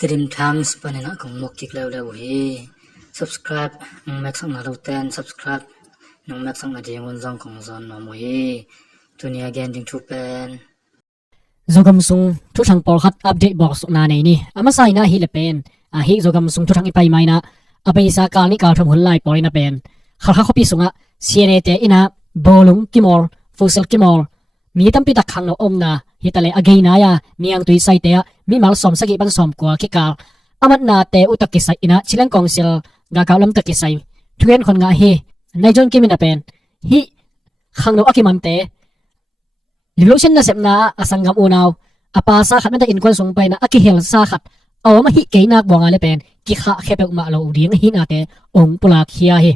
Trim Times panina kung mokik lew hi subscribe nong mek sang na lo ten subscribe nong mek sang na jingun zong kong zon no mo hi tunia gen ding chu pen zogam sung thu thang por khat update box na nei ni ama sai na hi le pen a hi zogam sung thu thang ipai mai na apai sa kal ni kal tham hul lai por na pen khal kha khopi sunga siene te ina bolung kimor fusel kimor mi tam pi tak khang no om na hi tale agei na ya niang tui sai te mi mal som sagi ban som kwa ki kal amat na te utak ki sai ina chilang kongsil ga kaulam tak ki sai thuen khon nga hi nai jon ki min pen hi khang no akiman te lilosin na sep na asangam unaw apa sa khat menta in kon sung pai na akihel sa khat awma hi ke nak bonga le pen ki kha khepek ma lo ding hi na te ong pulak khia hi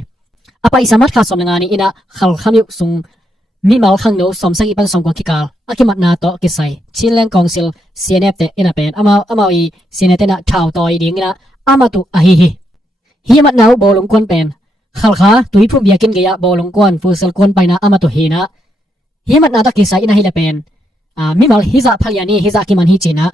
apa isamat kha som nga ni ina khal khamiu sung mi mal khang no som sagi pan som ko kikal akimat na to kisai chinleng kongsil cnf te ina pen ama i cnf na thau toy ding ina ama tu a hi mat nau bolong kon pen khal kha tui phum biakin ge ya bolong kon fusel kon pai na ama tu hi na hi mat na ta kisai ina hi la pen mi mal hiza phaliani hiza ki man hi china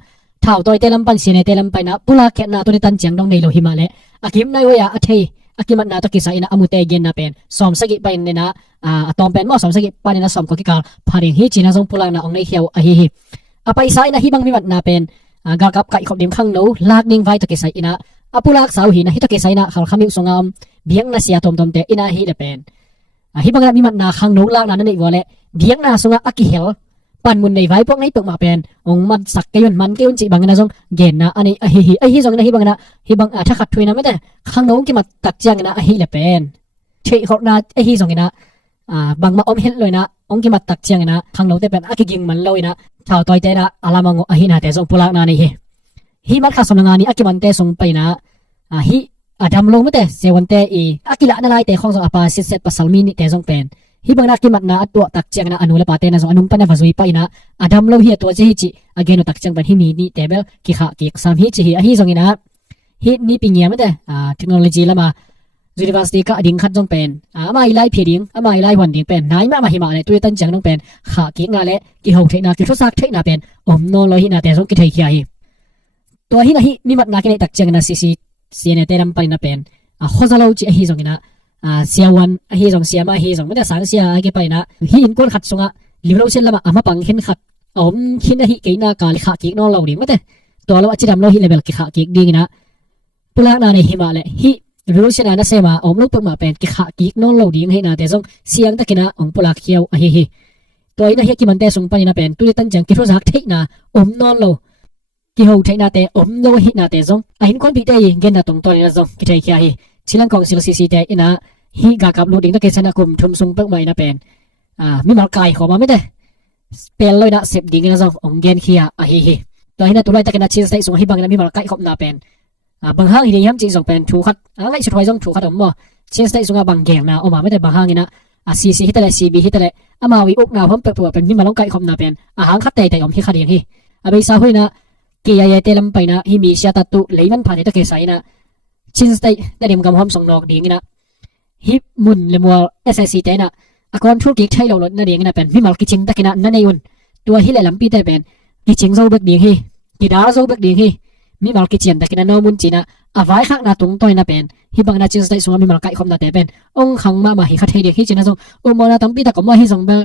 thau toy telam pan cnf telam pai na pula khet na to ni tan chang dong nei lo hi ma le akim nai wa ya athei akimat na to kisa ina amute gen na pen som sagi pain ne na atom pen mo som sagi pan na som ko kikal pharing hi china jong pulang na ong nei hiao a hi apa isa ina hi bang mi mat na pen ga kap kai khop dim khang no lak ning vai to kisa ina apulak sau hi na hi to kisa ina khal khami songam biang na sia tom tom te ina hi le pen hi bang mi mat na khang no lak na nei wole biang na songa akihel pan mun nei vai pok nei pok ma pen ong man sak kayon man kayon chi bang na jong gen na ani a hi jong na hi bang na hi bang a tha khat thuina me te khang no ki mat tak chiang na a hi le pen thei khok na a hi jong ina bang ma om hel loina ong ki mat tak chiang na khang no te pen a ki ging man loina thau toy te na alamango a hi na te jong pulak na nei hi mat kha som nga ni akiman te song pai na hi adam lo me te sewon te i akila na lai te khong jong apa sit set pasal mi ni te jong pen hi bang na ki mat na atwa tak chiang na anu le pa te na jong anum pa na vazui pa ina adam lo hi to je hi chi again tak chiang ban hi mi ni table ki kha ki exam hi chi hi a hi jong ina hi ni pingya me te technology lama university ka ding khat jong pen ama ilai pheding ama ilai wan ding pen nai ma hi ma le tu tan chang dong pen kha ki nga le ki ho the na ki thosak the na pen om no lo hi na te jong ki thei khia hi to hi na hi mi mat na ki nei tak chiang na cn te ram pa na pen khozalo chi a hi jong ina siawan a hi jong siama hi jong me sang sia ke pai na hi in kon khat sunga libro sen lama ama pang hen khat om khin a hi ke na ka li kha ki no lo ding mate to lo achiram lo hi level ki kha ki ding na pulak na ne hi ma le hi libro sen na sema om lo ma pen ki kha ki no lo ding he na te jong siang ta kina ong pulak khiau a hi to ina hi ki man te sung pa na pen tu tan jang ki ro jak thei na om non lo ki ho thei na te om lo hi na te jong a hin kon bi te gen na tong to na jong ki thei khia hi chilang kong sil si te ina hi ga kap lu ding ta ke sana kum thum sung pek mai na pen mi mal kai kho ma me te spell loi na sep ding na jong ong gen khia a hi to hina tu lai ta kana chin sai sung hi bang na mi mal kai khop na pen bang hang hi yam chi jong pen thu khat lai su thoi jong thu khat mo chin sai sunga bang geng na o ma me te bang hang ina si hi ta le cb hi ta le ama wi uk na hom pe pu pen mi mal kai khop na pen hang khat te te om hi kha ding hi abai sa hoina ki ya ye te lam pai na hi mi sia ta tu leiman pha ne ta ke sai na chin sai ta dim gam hom song nok ding ina hi mun le mo ssc te na akon thu ki thai lo na ding na pen mi mal ki ching ta kina na nei un tua hi le lam pi te pen ki ching zo bek ding hi ki da zo bek ding hi mi mal ki chen ta kina no mun china avai khak na tung toy na pen hi bang na chin sai sunga mi mal kai khom na te pen ong khang ma hi kha thei de hi china zo o mo na tam pi ta ko mo hi jong bel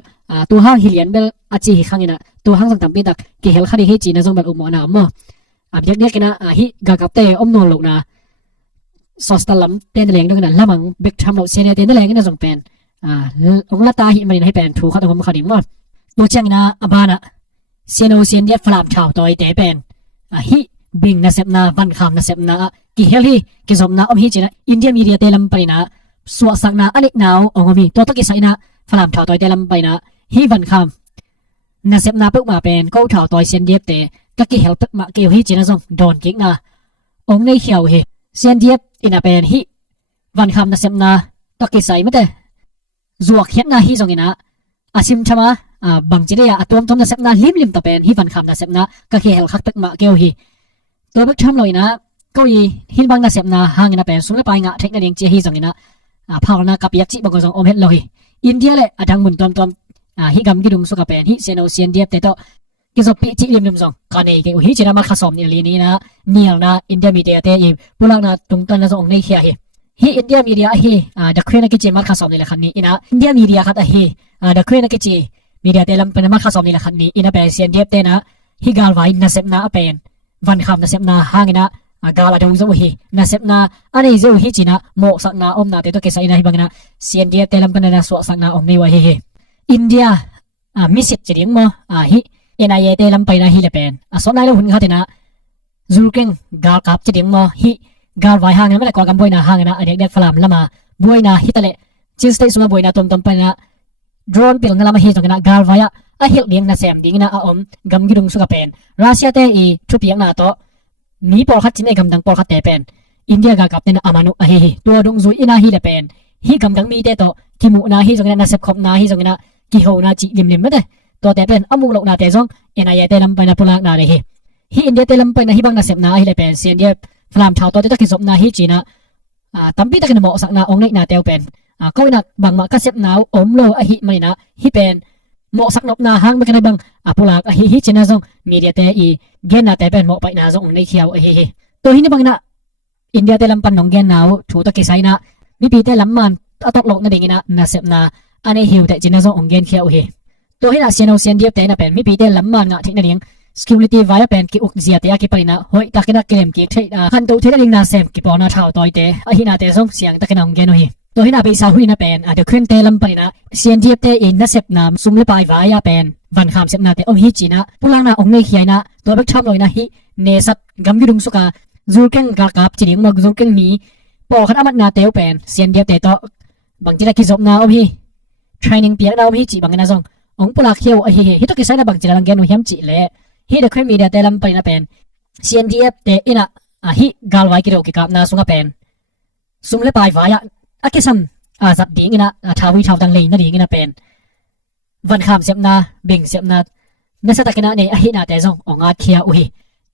tu hang hi lian bel achi hi khang ina tu hang jong tam pi tak ki hel kha hi china jong bel o mo na mo abjek ne kina hi ga kap te om no lo na sostal lam ten leng dong na lamang bek tham lo sene ten leng na jong pen ong la ta hi marin hai pen thu khat ong khadim mo to chang na abana seno sen dia flam thau toy te pen hi bing na sep na van kham na sep na ki hel hi ki zom na om hi china india media te lam pai na suwa sak na anik naw ongomi to ki sai na flam thau toy te lam pai na hi van kham na sep na pek ma pen ko thau toy sen diep te ka ki hel pek ma ke hi china jong don king na ong nei hiao hi sen diep ina pen hi van kham na sem na to ki sai mate zuak hiat na hi jong ina asim chama bang chile ya atom tom na sem na lim ta pen hi van kham na sem na ka ki hel khak pek ma ke hi to bek tham loina ko yi hin bang na sem na hang ina pen sula pai nga thek na ding che hi jong ina phal na kapiak chi bang jong om het lo hi india le adang mun tom hi gam gi dung su ka pen hi seno sian diep te to kizopi chi lim zong kane ke hi china ma khasom ni li ni na nial na India media te i pulang na tungtan na zong nei khia hi India media hi da khwena ke chi ma khasom ni la khan ni ina India media khat hi da khwena ke chi media te lam pe ma khasom ni la khan ni ina pe sian dep te na hi gal vai na sep na pen van kham na sep na hangina gala do zo hi na sep na ani zo hi china mo sak na om na te to ke sai na hi bangna sian dep te lam pe na so sak na om nei wa hi India misit chiring mo hi NIA te lam pai na hi le pen so nai lo hun kha te na zurkeng gal kap chiring mo hi gal vai hang na ma ko gam boy na hang na adek dek falam lama boy na hitale chin state suma boy na tom tom pa na drone pil na lama hi to na gal vaya a hil ding na sem ding na a om gam gidung suka pen Russia te i thu piang na to mi por khat chin e gam dang por khat te pen India ga kap te na amanu a hi to dong zui ina hi le pen hi gam dang mi te to kimu na hi jong na sep khop na hi jong na ki ho na chi lim lim ma te to te pen amu lo na te jong NIA te lam pa na pulak na re hi India te lam pa na hi bang na sep na hi le pen sen dia phlam thao to te ki zop na hi china tampi ta kin mo sak na ong nei na tel pen ko ina bang ma ka sep na om lo a hi mai na hi pen mo sak nop na hang ma kan bang apulak a hi china jong media te i gen na te pen mo pai na jong nei khiao a hi to hi ni bang na India te lam pan nong gen naw thu ta ki sai na mi pi te lam man atok lo na ding ina na sep na ane hiu te china jong ong gen khiao hi to hi na siano sen diep te na pen mi pi te lam man nga thik na ding security via pen ki uk zia te ki parina hoi takina kelem ki thei han to thei ding na sem ki pona thau toi te a hi na te jong siang takina ong gen no hi to hi na be sa hui na pen a de khuen te lam parina sen diep te in na sep na sum le pai via pen van kham sep na te ong hi china pulang na ong nei khiai na to bek tham loi na hi ne sat gam gi dung suka zurkeng ga kap chiring ma zurkeng mi po khat amat na te pen sen diep te to bang chira ki zop na om hi training piak na om hi chi bang na jong ong pulak hiu a hi hi to ki sai na bang chira lang gen no hiam chi le hi de khoi media te lam pai na pen CNDF te ina hi galwai ki ro ki kap na sunga pen sum le pai vaya akisam zat ding ina thawi thaw dang le na ding ina pen van kham sep na bing sep na na sa takina ne a hi na te jong onga khia u hi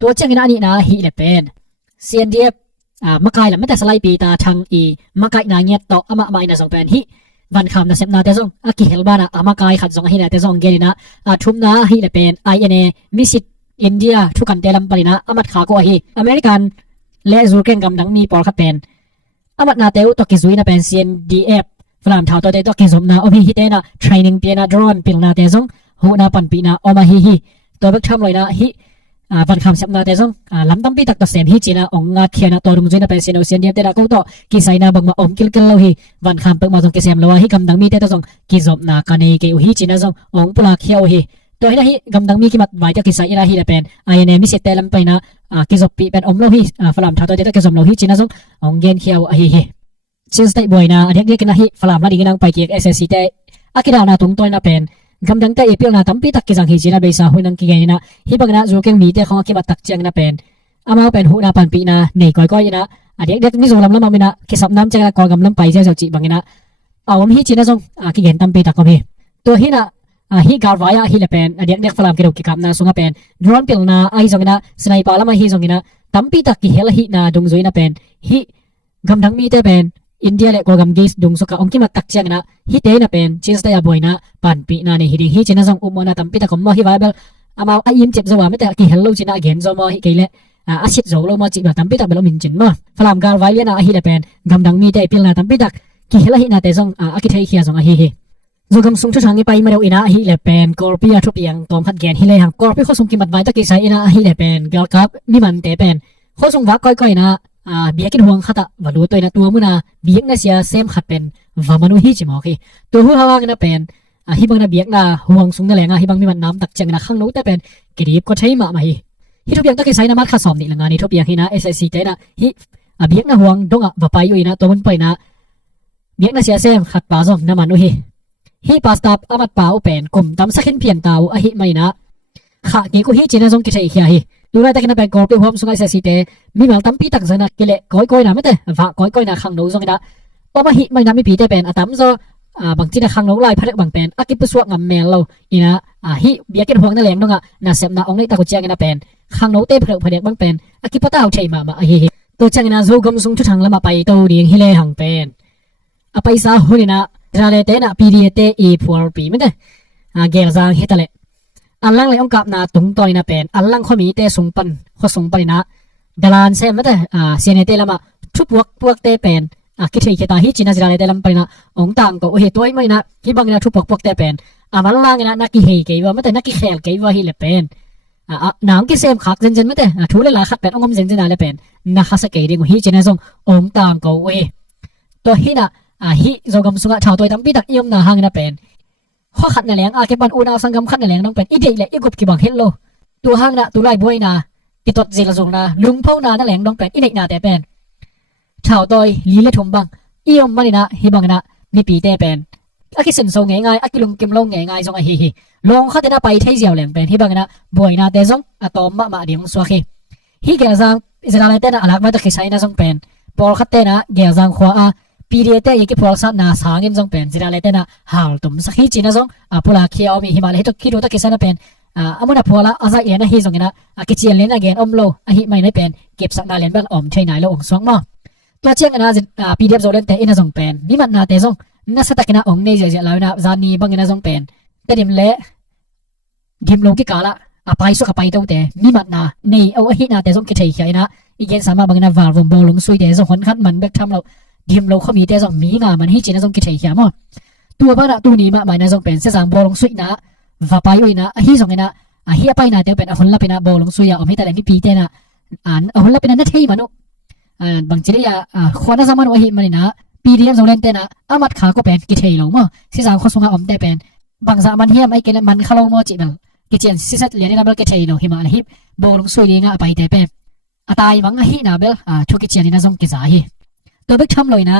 to chang ina ni na hi le pen CNDF makai lam ta salai pi ta thang i makai na nyet to ama mai na jong pen hi van kham na sep na te jong aki helbana ama kai khat jong hi na te jong gelina thum na hi le pen INA misit India thukan telam palina amat kha ko hi American le zurken gam dang mi por kha pen amat na teu to ki zuina pen CNDF flam thau to te to ki zom na omi hi te na training pe na drone pil na te jong hu na pan pi na oma hi to bek tham loi na hi van kham sep na te jong lam tam pi tak to sem hi china ong nga khiana to rum zuina pen CNDF te da ko to ki saina bang ma om kil kil lo hi van kham pe ma jong ki sem lo hi gam dang mi te to jong ki zom na ka nei ke hi china jong ong pula khiao hi to hi gam dang mi ki mat vai ta ki sai ira hi la pen INA mi se telam pai na ki zop pi pen om lo hi falam tha to te ki zom lo hi china jong ong gen khiao a hi chin stai boy na adek dek na hi falam na ding nang pai ki SSC te akira na tung toy na pen gam dang ta epil na tampi tak ki jang hi china be sa hu nang ki gen na hi bang na zu keng mi te khong ki bat tak chang na pen ama pen hu na pan pi na nei koi koi na adek dek mi zo lam lam na ki sap nam chang ko gam lam pai je chi bang na awam hi china jong ki gen tampi tak ko hi to hi na hi gal vaya hi le pen adek dek falam ki ro ki kap na sunga pen drone pil na ai jong na sniper lama hi jong na tampi tak ki hela hi na dung zoi na pen hi gam dang mi te pen India le ko gam gis dung suka ong ki mat tak chang na hi te na pen chin sta ya boy na pan pi na ne hi ding hi china jong umona tampi tak mo hi viable ama ayim chep zo wa me ta ki hello china again zo mo hi ke le asit zo lo mo chi ba tampi tak belo min chin mo falam gal vai le na hi le pen gam dang mi te pil na tampi tak ki hela hi na te jong aki thei khia jong a hi zogam sung chu thangi pai maro ina hi le pen korpia thu piang tom khat gen hi le hang korpi kho sung ki mat vai ta ki sai ina hi le pen gal kap ni man te pen kho sung wa koi koi na biakin huang khata walu toy na tu mu na biak na sia sem khat pen wa manu hi chi mo ki tu hu hawang na pen hi bang na biak na huang sung na lenga hi bang mi man nam tak chang na khang no te pen kirip ko thei ma hi hi thu piang ta ki sai na mat kha som ni langa ni thu piang hi na SSC te na hi biak na huang donga wa pai ina to mun pai na biak na sia sem khat pa jong na manu hi pastap amat pau pen kum tam sakhin pian tau a hi mai na kha ke ko hi china jong ki thei khia hi lura ta kana pen ko pe hom sungai se si te mi mal tam pi tak zana kile koi koi na mate va koi na khang no jong da pa ma hi mai na mi pi te pen atam zo bang china khang no lai pharak bang pen akip suak ngam mel lo ina hi biakin huang na leng donga na sep na ong nei ta ko chiang na pen khang no te phadek bang pen akip ta au thei ma hi to chang na zo gam sung thu thang lama pai to ding hi le hang pen a paisa hunina rale te na pd te e for pi mate gel jang hetale อันลังเลยองกับนาตุงตอนนี้นะเป็นอันลังเขามีเตสงปันเขาสงปันนะดลานเซมแต่เสียในเตลมาทุบพวกเตเป็นคิดเหตุตาฮิจินาจิราในเตลมปันนะองต่างก็เหตุตัวไม่นะที่บางนะทุบพวกเตเป็นมันลังนะนักกิเหตุว่าไม่แต่นักกิเขลเกว่าฮิเลเป็นน้ำกิเซมขักเจนไม่แต่ทุเรศละขัดเป็นองค์เจนอะไรเป็นนะฮัสเกย์ดิ้งฮิจินาซงองต่างก็ตัวฮินะฮิโจกำสุงะชาวตัวตั้มปีตักยมนาหางนะเป็นข้อขัดในแหลงเก็บบันอุณาสังกำขัดในแหลงน้องเป็นอีเดียเลยอีกุบกี่บังเฮลโลตัวหางนะตัวไล่บวยนะติดตดเจลซงนะลุงพ่อนานั่นแหลงน้องเป็นอีเด็กนาแต่เป็นชาวตัวลีเลทมบังอียมมันนะฮิบังนะมีปีแต่เป็นคิสินซงง่ายคิลุงกิมลงง่ายซงฮิลงเขาจะน่าไปเที่ยวแหลงเป็นฮิบังนะบวยนะแต่ซงตอมมาเดียงสวะฮิเกลซังอิสราเอลเต้นะอลักมาตะคิใช้นะซงเป็นพอลขัดเต้นะเกลซังขวาปีเดียเต้ยังกี่พอลสันนาสางินซงเป็นอิสราเอลเต้นะหาลตุมสักฮิจินะซงพอลาเขียวมีหิมาเลตุคิดูตะคิใช้นะเป็นมุนาพอลาอาซาเอนะฮิซงนะกิเจียนเลนอเกนอมโลหิไม่ได้เป็นเก็บสักนาเลนเบลอมใช้ไหนโลองสวงมาตัวเชียงนะปีเดียโซเลนเต้อินะซงเป็นนี่มันนาเต้ซงน่าสตักนะองเนเจจะลาวนะจานีบังนะซงเป็นแต่ดิมเล่ดิมลงกี่กาละไปสุขไปตัวแต่นี่มันนานี่เอาหินาเต้ซงกิเทียนะอีกอย่างสามารถบังนะวาร์วมบอลงซุยเต้ซงคนขัดมันเบกทำเราดิมเราเขามีแต่ซงมีงามันฮิจินะซงกิเทียมั้งตัวบ้านตัวนี้มาหมายนะซงเป็นเส้นบอลงซุยนะว่าไปอยู่นะฮิซงนะฮิไปนะเดี๋ยวเป็นคนละเป็นนะบอลงซุยเอาไม่แต่ละนี่ปีเต้นะคนละเป็นนั่นเท่มันบางทีเนี่ยคนน่าสามารถว่าฮิมันนะปีเดียโซเลนเต้นะอามัดขาก็เป็นกิเทียเรามั้งเส้นเขาส่งเอาแต่เป็นบางสามันเฮียไม่เกินมันเขาลงมาจีบกิเจียนสิสัตเลี้ยงนี่นะเบลกิเทียเราฮิมาฮิบอลงซุยนี่งาไปแต่เป็นตายมังฮินะเบลทุกกิเจียนนี่นะซงกิจ่าฮิตัวเบกทำเลยนะ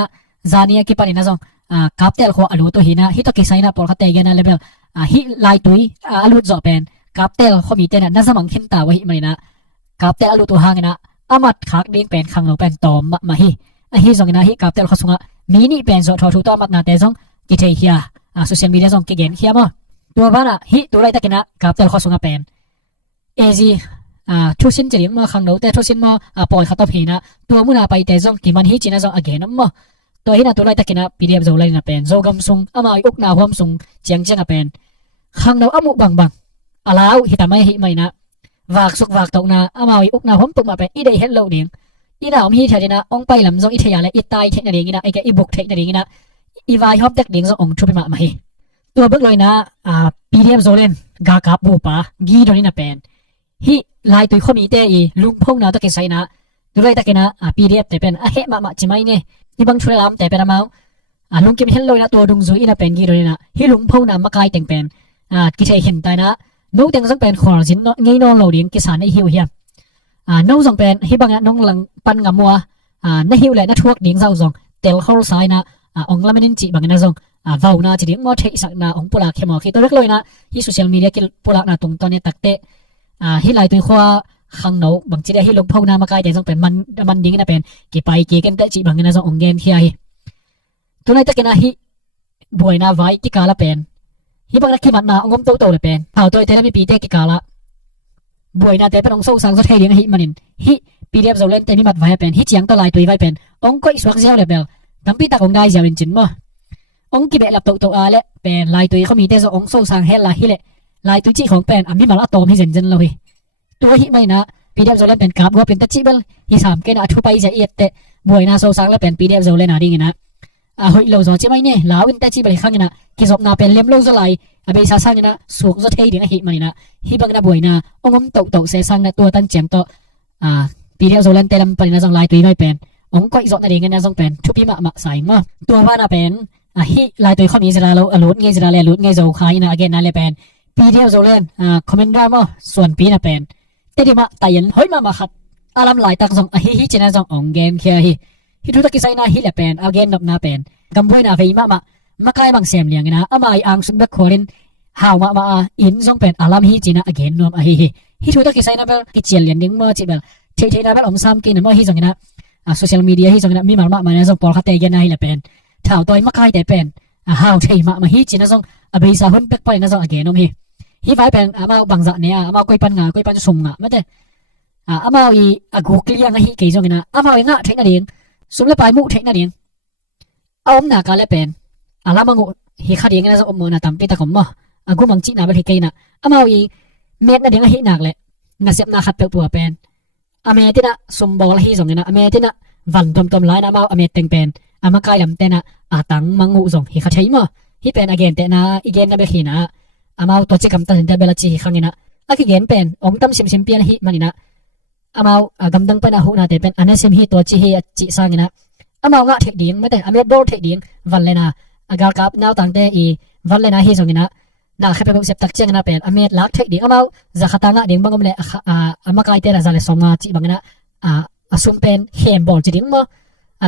จานี่กิปานี่นะซงกับเตลขวาอลูตัวหินะฮิตกิไซนะพอลขัดเตยนะเลเบลฮิไลตุยอลูจอเป็นกับเตลเขามีเตนะน่าสมังเข้มตาวะฮิมันนะกับเตลอลูตัวหางนะอามัดขากดิ้งเป็นขังเราเป็นตอมมาฮิซงนะฮิกับเตลเขาส่งมีนี่เป็นโซทอทุตอมัดนาเตซงกิเทียโซเชียลมีเดียซงกิเกนเฮียมั้งตัวบ้านฮิตัวไรตะกินะกับเตลเขาส่งเป็นเอซีทุกสิ่งจะเลี้ยงมาขังเราแต่ทุกสิ่งมาปล่อยขัดตัวผีนะตัวมุนาไปแต่ซงกิมันฮิจินะซงอเกนนั่นมั้งตัวหินะตัวไรตะกินะปีเดียบโซเลยนะเป็นโซกำซุงอามาอุกนาหอมซุงเจียงเป็นขังเราอามุบังอาลาวฮิตาไม่ฮิไม่นะวากสุกวากตกนะอามาอุกนาหอมตุกมาเป็นอีเดย์เห็นเราเดียงอีน่าอมฮิเทียนะองไปลำซงอีเทียและอีตายเทคนาเดียงนะไอแกอีบุกเทคนาเดียงนะอีวายหอมเด็กเดียงซงองชุบมาไม่ตัวเบิกเลยนะปีเดียบโซเลนกากาบูปากีโดนี่นะเป็นฮิลายตัวข้อมีเตอีลุงพงนะตะกิใส่นะตัวไรตะกินะปีเดียบแต่เป็นเฮมาจิไม่เนี่ยที่บางช่วยลำแต่เป็นอะไรมั้งลุงกิมเห็นเลยนะตัวดุงซุยนะเป็นกี่เลยนะฮิลุงพงนะมาไกลแต่งเป็นกิเทเห็นตายนะน้องแต่งสังเป็นขอสินงี้น้องเราเลี้ยงกิสานในหิวเฮียน้องสังเป็นฮิบังน้องหลังปันงมัวในหิวแหละนะทวกเลี้ยงเศร้าซองเตลเข้าซ้ายนะองละไม่นินจิบังนะซองเฝ้านะจะเลี้ยงมอเทสักนะองปุระเข้มอขี้ตัวเล็กเลยนะฮิโซเชียลมีเดียกิปุระนะตรงตอนนี้ตักเตะฮิไลตัวขวาขังเราบางทีได้ฮิลุงพงนะมาไกลแต่ซองเป็นมันยิงนะเป็นกี่ไปกี่กันเตะจิบังนะซององเกนเฮียตัวไหนตะกินะฮิบวยนะไว้กิกาละเป็นฮิบังนักขี้มันนะองมโตเลยเป็นเอาตัวเทเลมีปีเตกิกาละบวยนะแต่เป็นองโซ่สังสะเทียงฮิมันินฮิปีเรียบโซเลนแต่มีมัดไว้เป็นฮิเจียงตัวลายตัวไว้เป็นองก็อีสวักเซียวเลยเบลตั้มปีตากองได้เจียวเป็นจินมั้งองกิเบะหลับโตอาเละเป็นลายตัวเขามีแต่องโซ่สังเฮลาฮิเละลายตัวจีของเป็นมีมาละตอมให้เจนเลยตัวฮิไม่นะปีเรียบโซเลนเป็นกราบว่าเป็นตัดจิเบลฮิสามเกณฑ์อธิบายจะเอียดแต่บวยนะโซ่สังแล้วเป็นปีเรียบโซเลนอะไรงี้นะเฮ้ยเราสอนใช่ไหมเนี่ยลาวินแต่จีบอะไรข้างนะกิจกรรมนาเป็นเลี้ยมโลกสลายไปซาซังนะสุกจะเทียงหิมันนะฮิบังนะบวยนะองค์ตกเสซังนะตัวตั้งเจียงโตปีเดียวโซเลนเตลัมปรินะจังลายตัวน้อยเป็นองค์ก็อีกสองนาทีกันนะจังเป็นทุบปีมาใส่มาตัวว่านะเป็นฮิลายตัวข้อมีจะเราลุดเงี้ยจะเราลุดเงี้ยโซขายนะเกนนั่นเลยเป็นปีเดียวโซเลนคอมเมนต์ได้มั้งส่วนปีนะเป็นแต่ที่มาแต่ยันเฮ้ยมาขัดอารมณ์หลายตังจังฮิจะนะจังองเกนเคียฮิทุตะกิไซนะฮิเลเป็นเอาเกนนับนาเป็นกำบวยนะเฟยมาใกล้บางเสียมเลี้ยงนะอามาอังสุดเบกโครินหาวมาอินซงเป็นอารมณ์ฮิจีนะเกนนอมฮิทุตะกิไซนะเบลกิเจียนเลี้ยงดิ้งมาจิเบลเทนะเบลอมซ้ำกินนะฮิจังนะโซเชียลมีเดียฮิจังนะมีมาเนี่ยซงปอลคัตเตยันนะฮิเลเป็นถ้าเอาตัวมาใกล้แต่เป็นหาวเทมาฮิจีนะซงอเบยซาหุ่นเบกไปนะซงเกนนอมฮิไฟเป็นอามาบางจันเนี่ยอามากุยปันงากุยปันสุ่มงาไม่ได้อามาอีกูเกลียงฮิเกยซงนะอามาอีงะเทนะเดียงสุ่มเล็บไปมุเทนะเดียงเอาอมนาการเล็บเป็นอาลามังฮิคาเดียงนะซงอมนะตั้มปีตะกอมมากูมังจีนะเบลฮิเกยนะอามาอี เม็ดน่ะเดียงหิหนักแหละน่ะเสพนาขัดเปปัวเป็นอเมตินะสมบอกละหิสงนะอเมตินะวันตอมไลนะมาอเมเต็งเป็นอามากายลำเตนะอาตังมังงูสงหิขัดใช่มั้ยฮิเป็นอเกนเตนะอีเกนนะเบขีนะอามาตัวจิกำตันเตเบลจีขังนะอากิเกนเป็นองตั้มซิมเปียนหิมันนะอามาอกำดังเป็นอาหูนาเตเป็นอันนั้นซิมหิตัวจีหิจิสังนะอามาว่าเทคดิ้งไม่แต่อเมดโบเทคดิ้งวันเลยนะอากากับนาวตังเตอีวันเลยนะหิสงนะน่าแค่เป็นเสพตักเจงนะเป็นอเมดลักเทคดิ้งอามาจะขัดงะดิ้งบังกำเลยอามากายเตระจะเลยสงาจิบังนะสุ่มเป็นเฮมบอลจีดิ้งมั้ง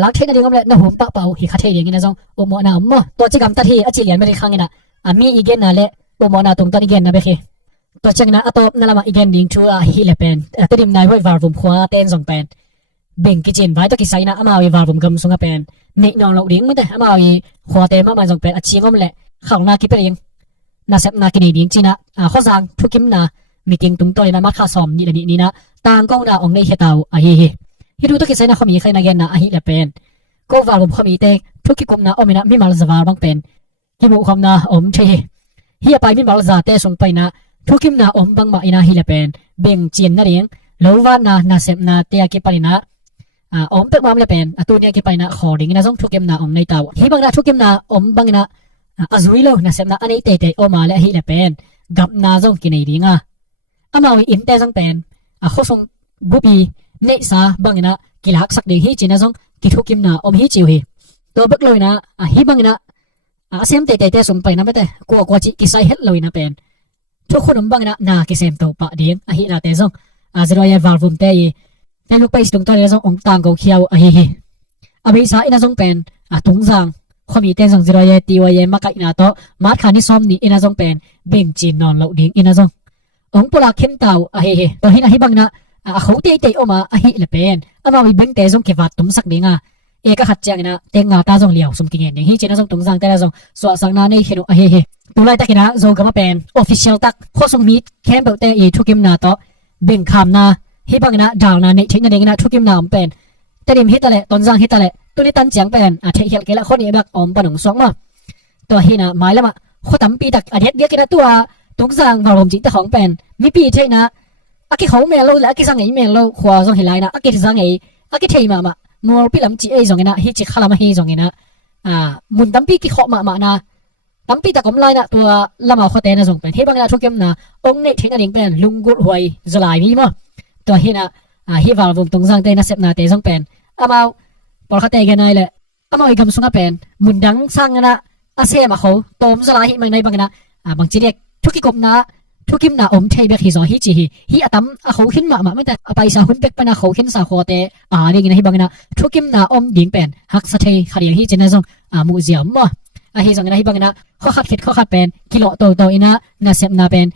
ลักเทคดิ้งกำเลยนะหุ่มปะเป่าหิขัดเทดิ้งนะจงอุโมนามั้งตัวจิกำตัดหิอจิเลียนไม่ได้ขังนะมีอีเกนนะเละอุโมนาตรงตันอีเกนนะเบคีตัวเจงนะอัตบนั่นละมาอีเกนดิ้งชัวฮิเลเป็นแต่ดิมนายไว้วาร์ฟุมขวาเต้นสองเป็นเบ่งกิจินไว้ตัวกิไซนะอามาวิวาร์ฟุมกำสงเป็นในนองเราดิ้งไม่ได้อามาวิขวาเต้นมาสองเป็นอจิงอมเละข้างหน้าคิดเป็นเองน่าเสพนากินดิ้งจีนะข้อสั่งทุกิมนะมีติงตุงตัวนะมาข้าซ้อมนี่ละนี่นะต่างกองนะองในเฮตาวฮิดูตัวกิไซนะเขามีใครนักเกนนะฮิเลเป็นก็วาร์ฟุมเขามีเต้ทุกิกุมนะอมินะมีมาลซาวาร์บังเป็นกิบุคำนะอมเชยฮิไปมีมาลซาเต้ส่งไปนะทุกิมนะอมบังมาอินาฮิเลเป็นเบ่งจีนนะเรียงโลวานะน่าเสพนาเตียกิปารินะอมเป็กมาเลเป็นตัวเนี้ยกิไปนะขอดิ้งนะส่งทุกิมนะอมในเตาฮิบังนะทุกิมนะอมบังนะอาซุยโลน่าเสพนะอันนี้เตะออกมาและฮิเลเป็นกับนาส่งกินไอดิ้งอามาวิอินเตส่งเป็นเขาส่งบุบีเนซ่าบังนะกิลักสักเดียฮิจีนะส่งกิทุกิมนะอมฮิจิวฮิตัวเบิกเลยนะฮิบังนะเซมเตะส่งไปนะไม่แต่กลัวจิกิไซเฮ็ดเลยนะเป็นทุกคนบังนะนากิเซมตัวปะเดียงฮินาเตส่งจะรอยวาร์ฟุมเตยแต่ลูกไปสตรงตัวนี้ส่งองต่างกูเขียวฮิบิสาอินะส่งเป็นตุงจังความมีเต้นส่งจะรอยตีวายมากัอินาโตมาร์คานิซอมนี่อินะส่งเป็นเบ่งจีนนอนเหล่าดิ้งอินะส่งองปุระเข้มเต่าตัวฮินะฮิบังนะเขาเตะออกมาฮิละเป็นมาวิบังเตส่งเก็บวัดตุ้มสักดิ้งเอกขัดจังนะเต็งงาตาส่งเหลียวสมกินเองฮิจีนะส่งตุงจังแต่ละส่งสวดสังนาในเขตตัวไล่ตะกินะโจกมาเป็นออฟฟิเชียลตักข้อส่งมีแคมเปิลเตอีทุกิมนาโตเบ่งคำนาฮิบังนะดาวนาในทิ้งนั่นเองนะทุกิมนาอมเป็นแต่ดิมฮิตอะไรตอนจังฮิตอะไรตัวนี้ตันเจียงเป็นเทเฮียลเกละคนนี้แบบอมปนงสองมาตัวฮินะหมายละมาข้อตั้มปีตักเด็ดเดียกันนะตัวตุงจังวารมจิตของเป็นมีปีเทนะอากิเขาเมลโลและอากิสังไงเมลโลขวาส่งเฮลัยนะอากิสังไงอากิเทมางัวปีลำจีเอส่งไงนะฮิจิขลามาฮิส่งไงนะมุนตั้มปีกิขอมานะตั้มปีตะกอมไลนะตัวละมาข้อเตนะส่งเป็นฮิบังนะทุกิมนะองเนทิ้งนั่นเองเป็นลุงกุดหวยจลายมีมั้งตัวฮินะฮิวาร์ฟุมตุงจังเตนะเซปนาเตส่งเป็นอามาปอลคาเตกันไงเลยอามาอีกคำสุงเป็นมุนดังสร้างนะอาเซมาเขาตอมสลายฮิมันในบังนะบางจีเด็กทุกิกมนะทุกิมนะอมเทเบกฮิซอฮิจิฮิอาตัมเขาขึ้นมาไม่แต่ไปสาหุ่นเป็กปนะเขาขึ้นสาโคเตนี่กินฮิบังนะทุกิมนะอมดิ่งเป็นฮักสเตขดีฮิจินะส่งมูเซียมมั้งฮิส่งนะฮิบังนะข้อขัดข้อขัดเป็นกิโลโตอินะน่าเซปนาเป็น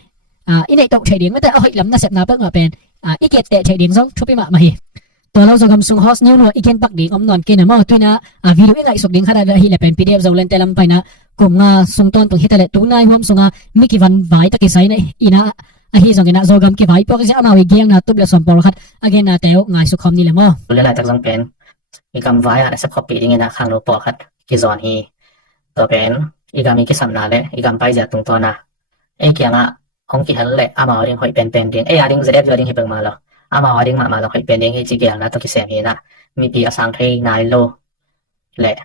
อินเนตเทดิ้งไม่แต่ฮิลำน่าเซปนาเป็กมาเป็นอีเกตเตเทดิ้งส่งทุกิมมาฮิตัวเราจะกำสุงฮอสนิ้วหน่วยอีเกนปักดิ่งอมนอนกินนะมั้งตัวนะวิดีโออะไรสุดดิ่งขนาดฮิเลเป็น PDF จะเล่นเตลัมไปนะกุมงาส่งตอนตรงฮิตเลตัวนายหัวส่งมิกิวันไว้ตะกิไซนะอินะฮิส่งกันนะโจกำกิไว้พวกจะเอามาวิเกียงนะตุบเลสอมปอลคัดagainนะเตวง่ายสุขคำนี่แหละมั้งตัวเรื่องอะไรตั้งเป็นอีกำไว้อะสักคปีดิ่งนะข้างโลปอคัดกิจอนฮีตัวเป็นอีกำมีกิสัมนาเลยอีกำไปจากตรงตัวนะเกี่ยงอะของกิฮันเลยอามาดิ่งหอยเป็นดิ่งดิ่งจะได้เวลาดิ่งให้เปิงมาแล้วอามาดิ่งมาแล้วหอยเป็นดิ่งให้จีเกียงนะตัวกิเสียงฮีนะมีปีอาสังเทนายโลแหละ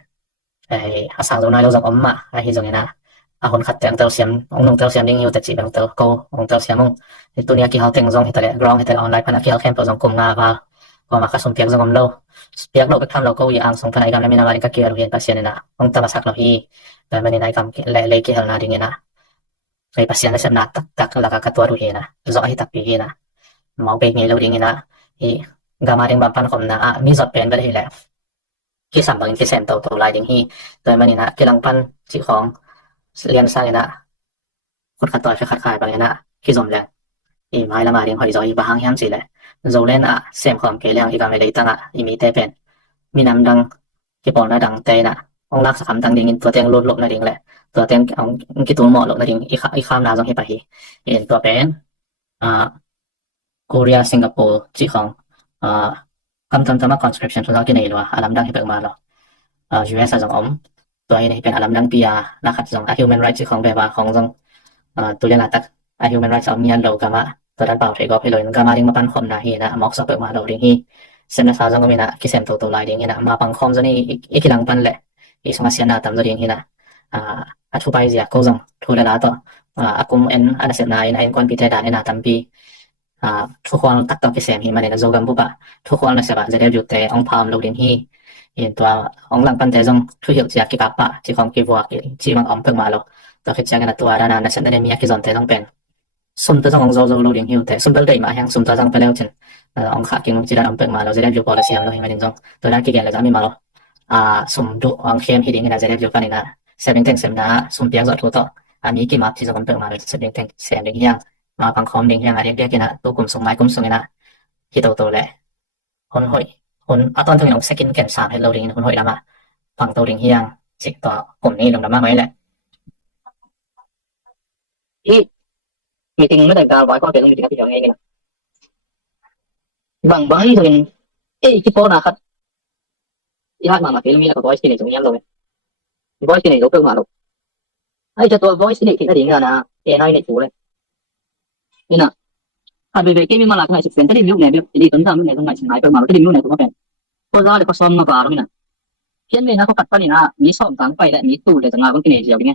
อาสังตัวนายโลจากอมมาฮิส่งกันนะคนขัดแต่งเตาเสียมองนงเตาเสียมดิ่งอยู่แต่จีบางเตาโกองเตาเสียมงตัวนี้กี่เขาแต่งซองให้แต่ละกรองให้แต่ละออนไลน์พนักงานแคมป์ตัวซองกลุ่มงาว่าพอมาคัดสมเปียกซองกลมโลเปียกโลไปทำเราก็อย่างส่งพนักงานไม่นานก็เกี่ยวเรียนปัสเซียนนะองตาบัสักเราฮีแต่ไม่ได้ในกำเลยกี่เหล่านั้นดิ่งนะไอ้ปัสเซียนได้เสพนาตักแล้วก็ตัวดูเฮนะรอให้ตักปีเฮนะมองไปเงี้ยเราดิ่งนะกามาดิ่งบางพันคนนะมีจดเป็นไปได้แหละกี่สามบางกี่แสนตัวลายดิ่งฮีแต่ไม่ได้นะกี่ลังพันจีของเรียนสร้างนะคนขัดต่อยขัดขายบางนะกี่สมแรงไม้ละมาดิ่งหอยจอยบางแฮมสิเลยโจเล่นเสียงความเกลียงอีกไม่ได้ตั้งมีเตเป็นมีน้ำดังกี่ปอนนะดังเตนะองรักสักคำดังดิ่งตัวเตียงลดลงนะดิ่งแหละตัวเตียงเอากี่ตัวหมอลงนะดิ่งอีข้ามนาจงให้ไปตัวเป็นเกาหลีสิงคโปร์จีของคำจำมา conscription ทุกอย่างกินอะไรวะอารัมดังให้เปิดมาหรอUS จงอมตัวนี้เป็นอารัมดังปีนักขัดจงhuman rights จีของแบบว่าของจงตัวเรียนตัก human rights of mian lo kama to dan pau thei go phei loi kama ding ma pan khom na hi na mok sa pe ma lo ding hi sem na sa jang ko mi na ki sem to lai ding hi na ma pang khom zo ni ikilang pan le i song sia na tam zo ding hi na a thu bai zia ko jong thu la to akum en ana sem na in kon pi te da na tam pi thu khon tak to ki sem hi ma ne na zo gam bu ba thu khon la sa ba je de ju te ong pham lo ding hi hiện tòa ông lăng pan thế dòng thu hiệu chỉ cái bắp chỉ không cái vua chỉ bằng ông phân mà lo tòa cái trang là tòa đa là sẽ đến miếng cái dòng thế dòng pen xung tới dòng ông dâu lâu điện hiệu thế xung tới đây mà hàng xung tới dòng phải leo chân ông khác cái chỉ là ông phân mà lo sẽ đem vô bỏ là xem lo hình mà điện dòng tôi đang cái là dám mà lo xung độ ông khem thì điện là sẽ đem vô cái này là sẽ đến thành xem là xung tiếng giọt thua to mỹ cái map chỉ dòng ông phân mà sẽ đến thành xem đến yang mà bằng không điện yang là điện cái là tôi cùng xung mai cùng xung này là khi đầu lệ hôn hội hônตอนถึงเราsecond แก่น3ให้เราเรียนคนหอยละมาฝั่งตัวเรียนเฮียงสิต่อกลุ่มนี้ลงละมาไหมแหละที่มีติงไม่ได้การไว้ก็เป็นมีติงที่อย่างไงกันบางใบตัวนี้ที่พอนะครับยากมาเป็นมีแล้วก็ voice ที่นี่ตรงนี้เลย voice ที่นี่เราเพิ่งมาหรอกไอ้เจ้าตัว voice ที่นี่ที่ได้ยินกันนะเอ็นไอในตัวเลยนี่นะvề về cái mà là cái này sẽ cái điều này đi tuần tháng này trong ngày sinh ngày mà cái điều này cũng có vẻ có ra để có xong mà vào đó nè hiện nay nó có cắt phần này là mí xong tháng phải lại mí tủ để chẳng nào cũng cái này gì vậy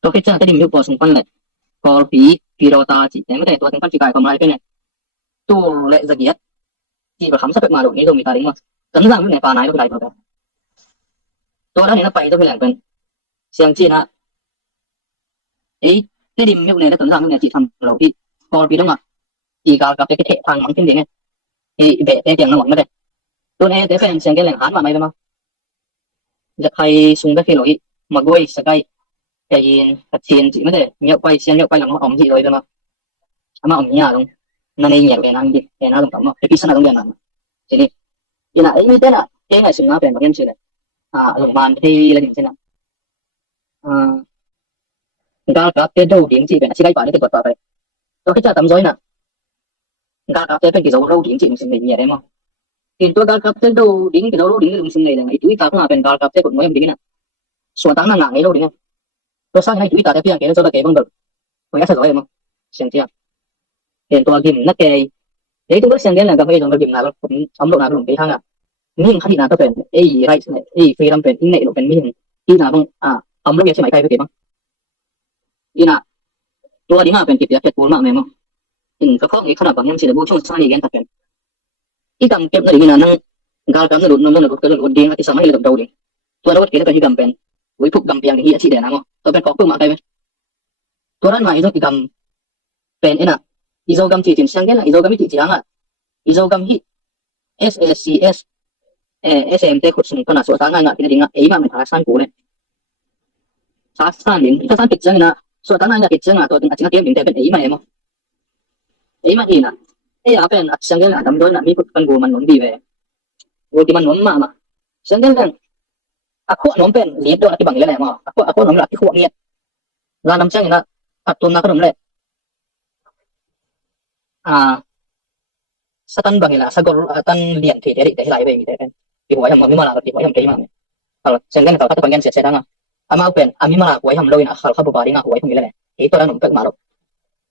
tôi cái cái điều của xung quanh này có phí đầu ta chỉ để cái tôi thành phần chỉ cài còn lại cái này tủ lệ giật giật chỉ phải khám sát mà được cái đồ người ta đúng không tấn rằng cái này phá này nó cái này tôi đã này nó phải tôi phải làm cần xem chi là ấy cái điều này nó tấn rằng cái này chỉ thầm lâu đi còn vì đúng không chỉ có cái thể thằng bằng kinh này thì về cái tiếng nó mỏng đấy tôi này thế phải xem cái lệnh hán mà mày đúng không giật hay xuống cái lỗi mà quay sẽ cái tiền chỉ mới để nhậu quay xem nhậu quay là nó ổng gì rồi đúng không mà ổng nhà đúng nó nên nhẹ về năng gì để nó đồng cái pizza nó cũng được làm thế đi thì là ấy như thế là cái này xuống nó về một cái gì này lồng màn thì là như thế nào người ta có cái đầu điểm gì về nó chỉ cái bảo để cái thuật vào vậy tôi cái tầm rồi nè gà cặp cái dấu lâu điểm chỉ mình sinh nhẹ đấy mà hiện tôi gà cặp cái đầu điểm cái dấu lâu điểm mình sinh này là ngày tuổi ta cũng là bên gà cặp cái cũng mới em điểm nè số tháng là ngày lâu điểm tôi sang ngày tuổi ta cái phía cái nó cho cái bằng được tôi sẽ rồi em không xem chưa hiện tôi game nó cái đấy tôi biết xem cái là cà phê rồi game nào cũng ấm độ nào cũng cái thằng à nhưng khi nào tôi phải ấy right này ấy phi làm phải in này độเป็นmình khi nào không ấm lúc này sẽ mày cái bằng đi nàoตัวนี้มาเป็นกิจวัตรปูนมากเลยมั้งก็เพราะงี้ขนาดบางอย่างสิ่งที่ผู้ช่วยสร้างอย่างนั้นอีกคำเก็บได้ยินนั่งกาลกำนัดนุ่มนั่นก็กดีที่สมัยเรื่องดาวดิตัวเราเกิดอะไรกันเป็นวิพุกกำเปียงที่อาชีพเด่นนะมั้งตัวเป็นของผู้มาใครไหมตัวนั้นมาอีกกำเป็นน่ะอีโซกำจีจินเสียงกันนะอีโซกำมิจิจิรังอ่ะอีโซกำฮิ SSCS SMT ขุดสุ่มขนาดส่วนต่างงานที่นั่นเองมาเป็นภาษากูเนี่ยภาษาหนึ่งภาษาติดจังนะส่วนต่างงานติดจังอ่ะตัวจริงๆเกมถึงแต่เป็นเองมาเองมั้งเองมาอีน่ะเป็นเสียงกันนะทำโดยน่ะมีคนกูมันหนุนดีเลยกูที่มันหนุนมาเสียงกันaku nom pen lihat doa ti bang le ma aku nom la ti khu ngiet la nam chang na atun na ka nom le satan bang la sagor tan lian thi de de lai ve mi te pen ti hoi ham mi ma la ti hoi ham te ma kalau senggan ka ta pangan se danga ama pen ami ma hoi ham loin akhal khabu bari nga hoi thum le ti to nom pek ma ro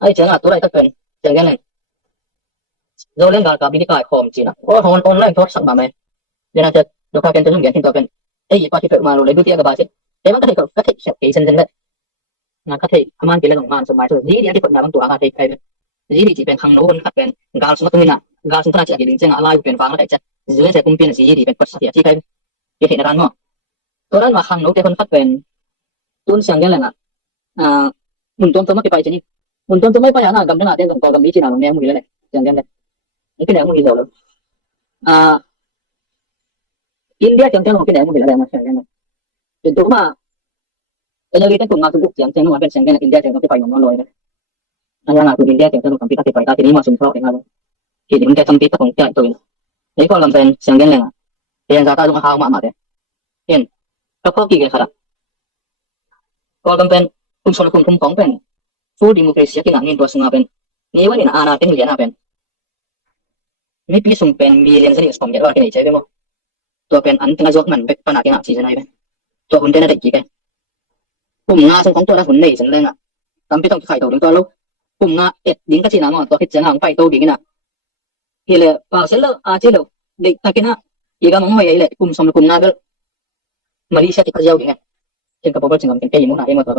ai chang tu lai ta pen senggan le zo len ga bi ni kai khom chi na hon on lai thot sak ma me le na te do ka ken te nung gen tin to pen pa ti pek ma lo le du ti ga ba se te ma ka te sep ke sen sen le na ka te aman ti le dong man so mai so ni dia ti pek na bang tu ka te kai ji di ti pen khang no hon khat pen gal sum tu ni na gal sum ta chi gi chang alai pen fa ma dai cha ji le se kum pen ji di pen pat sa ti kai ti te na ran mo to ran ma khang no te hon khat pen tun sang gen le na mun tom to ma ke pai chi ni mun tom to mai pa ya na gam na te gam ko gam ni chi na ne mu le le sang gen le ni ke ne mu ni zo lo India chẳng chẳng cái này một cái là mà chẳng cái này, chuyện đó mà bây giờ đi tới cùng ngao Trung chẳng chẳng nó bên chẳng cái này India chẳng có cái phải nó lôi đấy, anh là từ India chẳng chẳng nó cầm cái phải ta thì đi mà sùng thọ cái nào, thì những cái thông tin ta cũng chạy tới, đấy có làm bên chẳng cái này, thì anh ra ta dùng hao mà đấy, hiện các khó kỳ cái khác, có làm bên cùng số cùng phóng bên, full democracy cái ngành nghiên cứu sung bên, nếu vậy là ana cái người nào bên, mấy pi sung bên million cái sung cái này chơi với nhauตัวเป็นอันที่น่าจดมันเป็นปัญหาที่หนักสีจะไหนเป็นตัวคนเด่นได้กี่เป็นผมงาส่งของตัวละคนไหนสันเลยอ่ะ tắm biết trong khai đầu đến to lâu cùng nga đến cái gì nào mà tôi hết chân hàng phải tôi đi nè thì là vào sẽ lỡ chế độ để ta cái na giờ mong mày ấy lại cùng xong cùng nga đó Malaysia thì có giao đi nè trên cái bộ phận cái gì muốn nói mà thôi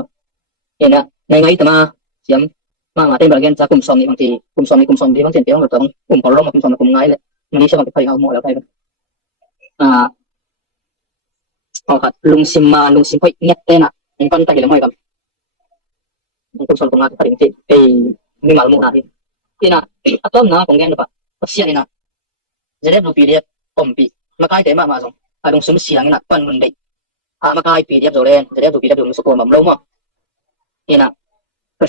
thì nè ngày tầm xiêm mà tên bagian sa cùng xong đi bằng thì cùng xong đi bằng tiền tiếng rồi tổng cùng có lông mà cùng xong cùng ngay lại Malaysia bằng cái phải hao mỏแล้วไปเอาครับลุงซิมค่อยเงียบเต้นยังก้อนตะกี้ละไม่ครับคุณสอนผมนะที่ที่ไอ้มีมาลมุนาที่นะอัตโนนะผมแกนดูป่ะเสียนี่นะจะได้ดูปีเดียผมปีมาใกล้เต็มมาส่งลุงซิมเสียงนี่นะปั้นมันเด็กมาใกล้ปีเดียโดเรนจะได้ดูปีเดียดูมันสกุลแบบลงมั้งนี่นะ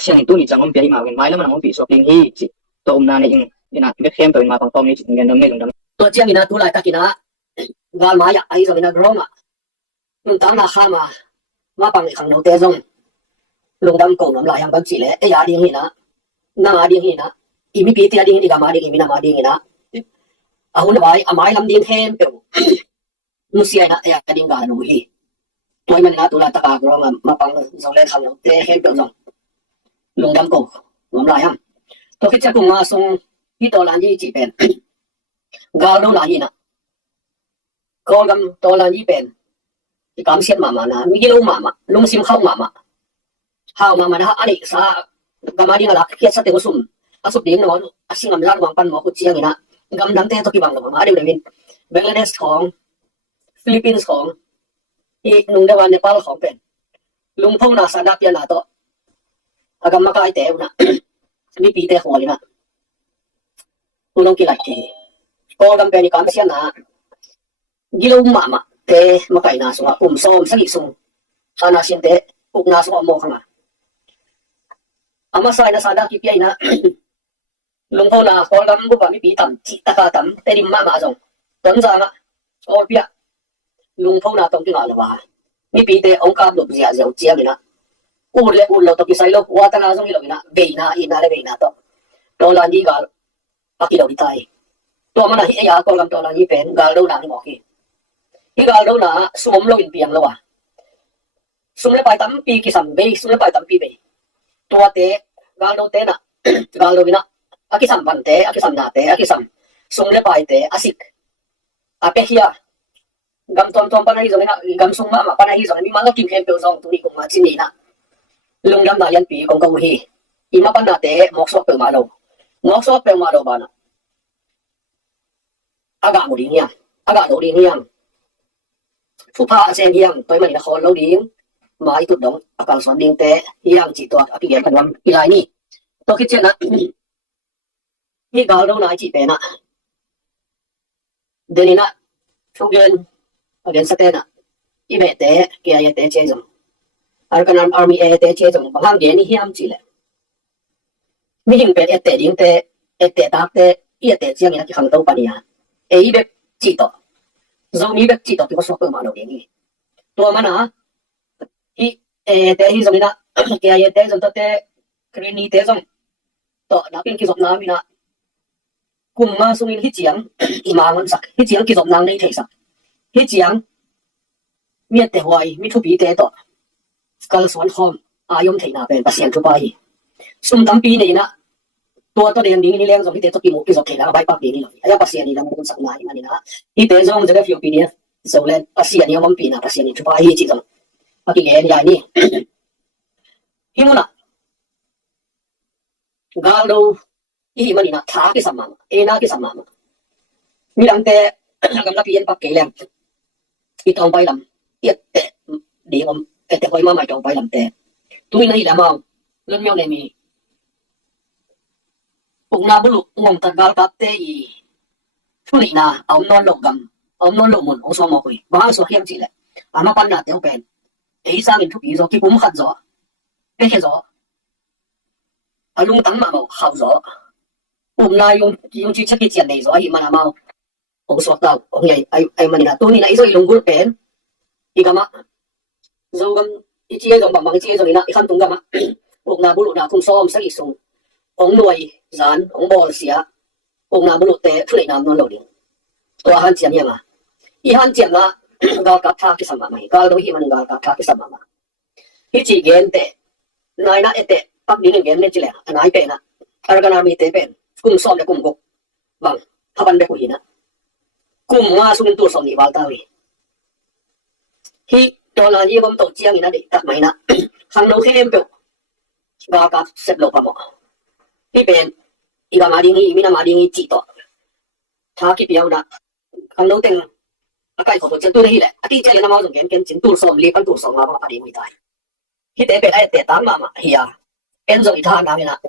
เสียงตัวนี้จังผมปีมาเป็นไม้แล้วมันผมปีสกุลที่ตัวนานี่นี่นะไม่เข้มตัวมาของตัวนี้จิตเงินดำเนี่ยดำตัวเจียงนี่นะตัวลายตะกี้นะงานมาอยากไอ้ส่วนนี้นะกรองอ่ะลุงตั้งราคามาปังในขังโนเตจงลุงดำโกงน้ำลายยังบังจีเลยไอ้ยาดีนี่นะน้าดีนี่นะอีมีปีเตียดีนี่กามาดีอีมีน้ามาดีนี่นะอาหุ่นไว้อาไม้ลำดิ้งเทมเปียวมุสีนะไอ้ยาดิ้งกาลุยตัวมันนะตัวละตะกากรองมาปังจงเล่นขังโนเตเทมเปียวจงลุงดำโกงน้ำลายยังตัวคิดจะกูมาส่งที่ตัวลานยี่จีเป็นกาโดลานยี่นะก็กำตัวลานยี่เป็นกำเสียนมานะมีกิโลมาลุงซิมเข้ามานะอันนี้ซากำมาดีนะลักเขียนสเตวซุ่มสุดดีนอนสิ่งกำลังวางปันหมอกุเชียงนี่นะกำดังเตะตัวกี่บังมาเดี๋ยวนี้เบงกลาเดชของฟิลิปปินส์ของอีนุ่งเดวันเนปาลของเป็นลุงพงนาซาดาเปียนาโตกำมาใกล้เตะนะมีปีเตะหัวเลยนะลุงกี่หลายทีก็กำเป็นกำเสียนนะกิโลมาเตะมาไก่นาสวะส้มสักอีสุ่มอาณาเซียนเตะนาสวะโมขมาอามาใส่นาซาดากิเปียนะลุงพ่อนาคนกำบุบมีปีต่ำจิตตะกาต่ำเตดิมมาส่งตอนจางโอเปียลุงพ่อนาต้องกินอะไรวะมีปีเตะองค์การหลบเสียเลยนะอูเล่เราต้องกินไซโลวัฒนาส่งที่เรานะเบย์นาอินาเลเบย์นาตัวลานีกาอากิโลดิไทยตัวมันน่ะที่ไอ้ยาคนกำตัวลานีเป็นกาโลนาที่บอกกี่ที่กาโลนาสมมเราอินเปียงแล้ววะสมเลไปตั้มปีกิสัมเบย์สมเลไปตั้มปีเบย์ตัวเตะกาโลเตะนะกาโลวินะอากิสัมบันเตะอากิสัมนาเตะอากิสัมสมเลไปเตะอาสิกอาเปฮียกำตัวปนัยส่งนะกำสมมาปนัยส่งมีมันก็กินเค็มเปรี้ยวส่งตัวนี้คงมาจีนี่นะลุงดำนายันปีคงกูฮีอีมาปันนาเตะหมอกสวบเปรี้ยวมาโลบานะอากาศมุดีเนี่ยอากาศโดดีเนี่ยผู้พาเซนเฮียงตัวมันนี่คนเราดิ้งมาอีกตุดดงอาการสอนดิ้งเตะเฮียงจีตัวอภิเษกกันวันอีไลนี่ตัวคิดเช่นนั้นนี่กาเราหน้าจีเป็นนะเดี๋ยวนี้นะทุกเดือนสเตนะอีเมเตะเกียร์เตะเจจงอาร์กันอาร์มีเตะเจจงบางครั้งเดี๋ยวนี้เฮียงจีเลยมีหิงเป็นเตะดิ้งเตะตาเตะอีเตะเจียงนี่ที่ขังตัวปนีอ่ะเอแบบจีตัวzombieแบบจีตัวที่เขาสอบมาเราเองนี่ตัวมันนะที่แต่ที่ตรงนี้นะเกียร์เตะจนตัวเตะครีนีเตะจงตัวนับเป็นกิจกรรมน้ำมีนะกุมมาส่งอินฮิเจียงอีมามันสักฮิเจียงกิจกรรมน้ำในเทสักฮิเจียงมีแต่หวยมีทุบีเตะตัวกาลสวนคอมอายมเทน่าเป็นปัสเซียนทุบไปสุ่มตั้มปีนี้นะตัวเรียนดิ้งนี่เลี้ยงส่งที่เตะตัวกี่โมงกี่สองเทน่าใบปักปีนี้เลยไอ้ปัสเซียนนี่เราไม่ต้องสักนายมันนี่นะที่เตะจงจะได้ฟิวปีนี้ส่งเล่นปัสเซียนนี่มันปีนะปัสเซียนนี่ทุบไปจีจงปักกี่เงี้ยใหญ่นี่ที่นู่นน่ะกาลดูอีมันนี่นะท้ากี่สามมาเอน่ากี่สามมามีดังแต่กำลังเปลี่ยนปักเกลียงอีตองไปลำเอียดเตะเดี๋ยวแต่คอยมาใหม่ตองไปลำเตะตัวนี้นี่แหละมองเรื่องเมียวเลยมีปุ่งนาบุลุงงตัดกาลกับเตอีทุลีนาเอานอนหลงกำเอานอนหลงมุนองสมอคุยบ้านสวเฮียงจีแหละอามาปันนาเตียวเป็นไอ้สร้างอินทุกีโซกี่ปุ่มขัดโซเป็นแค่โซอาลุงตั้งมาบอกเขาโซปุ่มนายยงจีชักกิจยันในโซอีมันอามาองสวดดาวองใหญ่ไอ้มันนี่นะตัวนี้นะไอ้โซอีลงกุลเป็นอีกามาโซกัมอีจีเอจงบางจีเอจงนี่นะอีขันตุงกามาปุ่งนาบุลุนาคุมซ้อมสักอีส่งองหน่วยจานองบอลเสียปุ่งนาบุลุเตะทุเรศน้ำนวลเหล่านี้ตัวหันเจียนยังอ่ะอีหันเจียนละกากับท่ากิสมาไหมกาดูที่มันกากับท่ากิสมามาอีจีเกนเตะนายนะเตะ ปักดิ้งเงี้ยเนี่ยจีแหละอันไหนเป็นนะอะไรกันมีเตเป็นกลุ่มซ้อมและกลุ่มกบบังถ้าบันเด็กผู้หญิงนะกลุ่มว่าสุ่มตัวสองนี่วาลตาวีที่ตอนนั้นยี่ผมตกเจียงนี่นะเด็กตัดไหมนะข้างโน้เข้มเปล่ากากับเสพโลกมาที่เป็นอีกามาดิ้งอีมินามาดิ้งอีจีต่อถ้าคิดเดียวนะข้างโน้เต็งอาการของตัวเจ้าตัวนี้แหละที่เจ้าอย่างนั้นมาส่งเงินจินตัวซ้อมเลี้ยงตัวซ้อมมาพอดีไม่ได้ที่เตะเป็นไอ้เตะตั้งมาเฮียเป็นส่วนอีท่าน้ำนี่นะ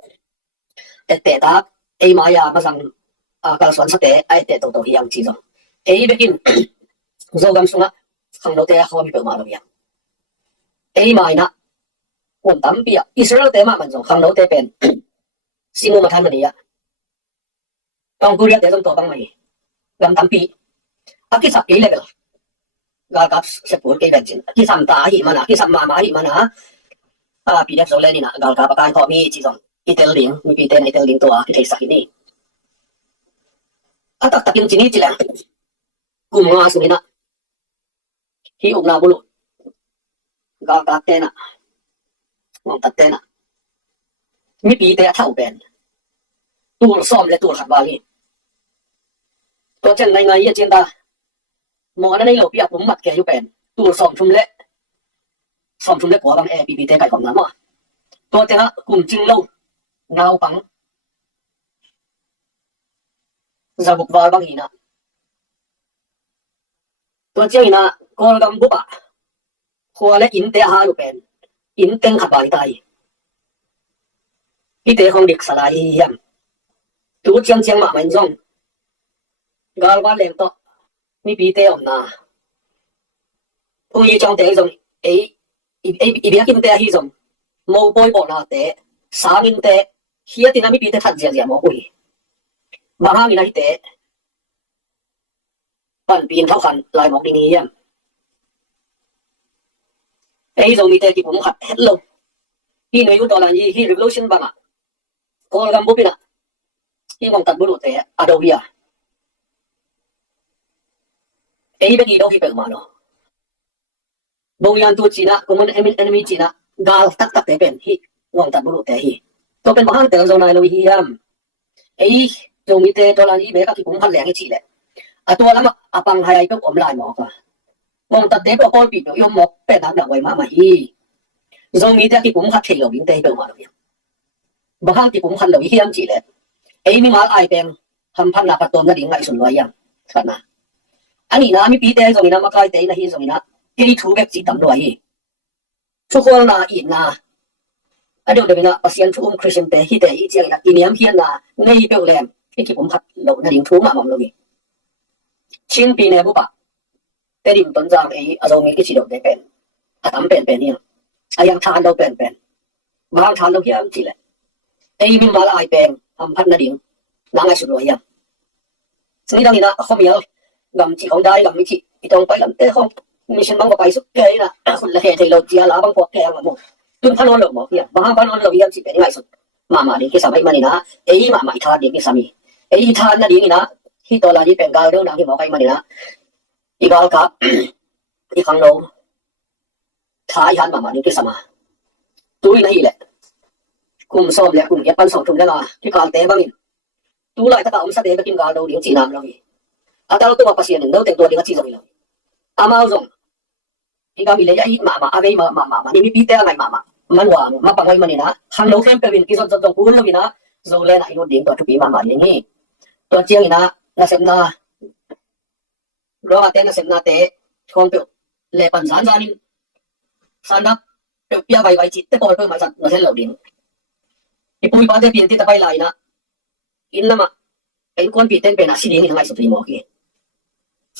แต่เตะตาไอ้มายามาสั่งการสอนสเตะไอ้เตะตัวเฮียงจีจงไอ้เบกินโซกัมสุงะข้างโน้เตะเขามีเปิดมาแล้วยังไอ้มายนะคนตั้มเปียอิสราเอลเตะมามันจงข้างโน้เตะเป็นซิมูมาทันมันนี่อะต้องกูเรียกเตะจงตัวบ้างไหมกำตั้มปีอากิสักกี่เลเวลกากับเสพตัวกี่เป็นจริงกิสัมตาหิมันนะกิสัมมาหิมันนะปีเด็กโซเลนี่นะกากับการพอมีจีจงอิตาลีมีปีเตนอิตาลีตัวที่เทสักนี่ตักตักยังจีนี่จีแหละกุมงาสุนินะที่อุกนาบุลุกากับเตนะมองตัดเตนะมีปีเตะเท่าเป็นตัวซ้อมและตัวขัดบาลีตัวเจนในไงยี่เจนตามองนั้นในโลกพี่ผมมัดแกอยู่เป็นตัวซ้อมชุมเละกว่าบางปีเตะไก่ของนั้นมั้งตัวเจ้ากลุ่มจิงโลเงาปังจะบุกวาบางอีนะตัวเจ้าอีนะกอลกัมบุปะขัวและอินเตะฮาลูเป็นอินเต็งขัดบาลีไตพี่เตะของเด็กสลายยังตัวเจียงมาเหมือนจงกาลวันเลี้ยงโตมีปีเตะอมนาผู้ยี่จงเตะจงอีเบียกินเตะฮีจงโมบอยบอลนาเตะสามินเตะเฮียตินามีปีเตะทัดเจียโมกุยมาหามีนาฮิเตะปั่นปีนเท่ากันลายหมอกดีนี้ยังจงมีเตะที่ผมขัดเฮลโลที่ในยุคตอนนั้นยี่ที่รีวิวชั่นบ้างอ่ะก็กำบุปินะที่มองตัดบุรุษเตะอาโดวิอาเป็นอีโดที่เปิดมาเนาะบางอย่างตัวจีน่ะก็มันเอ็นมีจีน่ะกาลตักเตะเป็นที่มองตัดบุรุษเตะที่ตัวเป็นบ้านเตะโซนายโลวิอาจงมีเตะตอนนั้นยี่เบกที่ผมขัดแรงที่จีเลยตัวละมาปังไฮก็อมลายหมอกอ่ะมองตัดเตะก็ก้อยปิดยมหมอกเป็นน้ำหนักไว้มาฮีจงมีเตะที่ผมขัดเที่ยววิ่งเตะเปิดมาเลยบางที่ผมขัดเลยที่ยังจีเลยมีมาไอเป็นทำพันนาปัตตนนั่นเองไงส่วนรวยยังขนาดอันนี้นะมีปีเตะตรงนี้นะมาใกล้เตะนะที่ตรงนี้นะที่ถูกแบบจีต่ำรวยทุกคนนะอินนะอันเดียวกันนะภาษาทุ่มคริสเตียนเตะที่เตะอีเจียนะอินยามเพียนนะในเปลวแหลมที่ผมขัดเรานั่นเองถูกมาหม่อมเลยชิงปีเนี่ยบุปผาแต่ดิ่งต้นจากเรามีกิจดอกได้เป็นทำเป็นเนี่ยยังทานเราเป็นบางทานเราเพียงจีแหละมีมาไอเป็นทำพันนั่นเองนางไอสุดรวยยังนี่ตรงนี้นะเขามีกำจีของได้กำมีจีตรงไปกำเตะเขามีฉันบางก็ไปสุดเกยนะคนละเหตุเราเจียลาบางพวกแกงมาหมดตุนพันวันเราหมดเนี่ยบางพันวันเรายังจีเป็นไงสุดมาดีที่สมัยมันนี่นะมาทานเด็กที่สามีทานนั่นเองนะที่ตัวเราที่เป็นกาลเรื่องนั้นที่หมอไปมันนี่นะอีกกาลกับอีกครั้งเราท้ายหันมาดีที่สมาตัวนี้แหละกลุ่มซ้อมและกลุ่มเก็บปันสองทุ่มแล้วนะที่กาลเตะบ้างนี่ตัวเราถ้าเราไม่สเตะไปกินกาลเราเลี้ยงจีนน้ำเราอีอาเราตัวภาษาหนึ่งเราแต่งตัวเลี้ยงจีนเราเลยอามาส่งที่กามีเลยไอ้มาอะไรมานี่มีปีเตะอะไรมามันวางมาปังไว้มันนี่นะข้างเราเข้มเป็นกิจวัตรตรงคุณเรานี่นะโซเลนะอีโนดิ้งตัวทุกปีมาอย่างนี้ตัวเจียงนี่นะนาเซมนาเราอาเตนาเซมนาเตะคงเปเลปันสานจานิสันนับเปียใบจิตเตะบอลเพิ่มมาจากนาเซนเหล่าดิ้งที่ปุยปาเตเปลี่ยนที่ตะไปไหลนะอินละมาเป็นคนปีเต้นเป็นอาชีพนี้ทำไมสุดที่มอกี้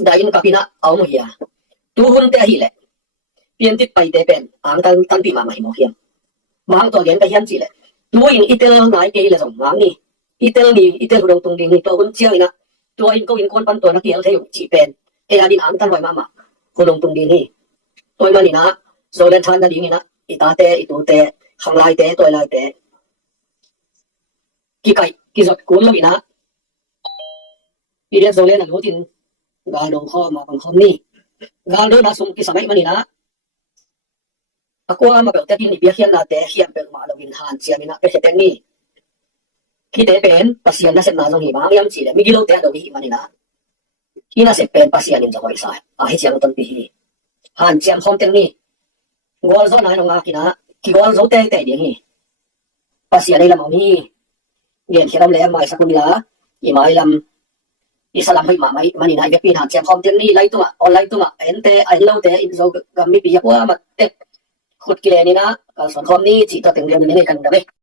ได้ยินกับพี่นะเอาหมดเฮียตัวหุ่นเตะหิเละเปลี่ยนที่ไปเตะเป็นตั้งปีมาใหม่มอเฮียบางตัวเรียนไปเฮียนจีเลยตัวยิงอีเตอร์ไหนเกย์เลยส่งบางนี่อีเตอร์ตรงดิ้งนี่ตัวหุ่นเชี่ยวนะตัวยิงก็ยิงคนปันตัวนักเรียนเที่ยวจีเป็นดินตั้งไว้มาคนลงตรงดิ้งนี่ตัวมันนี่นะโซเลนทันนั่นดิ้งนี่นะอีตาเตะอีตัวเตะข้างลายเตะตัวลายเตะกี่สดกูรู้นะที่เรียนโซเลนน่ะรู้จริงกาลงข้อมาบางคนนี่กาลเดินนะสมกิสมัยมันนี่นะ Ako ama pe te ni biakhian na te hiam pe ma lo win han chiam ina pe heteng ni ki te pen pasian na sem na jong hi bang yam chi le mi gilo te do hi manina ina se pen pasian in jong isa a hi chiang ton pi hi han chiam hom teng ni gol zo na no nga kina ki gol zo te te ding hi pasian ai lam mi yen khiram le mai sakunila i mai lam isalam hoi ma mai manina ai pin han chiam hom teng ni lai tunga online tunga ente ai lo te in zo gam mi pi ya wa ma te khut ki le ni na kal son khom ni chi to teng le ni kan da be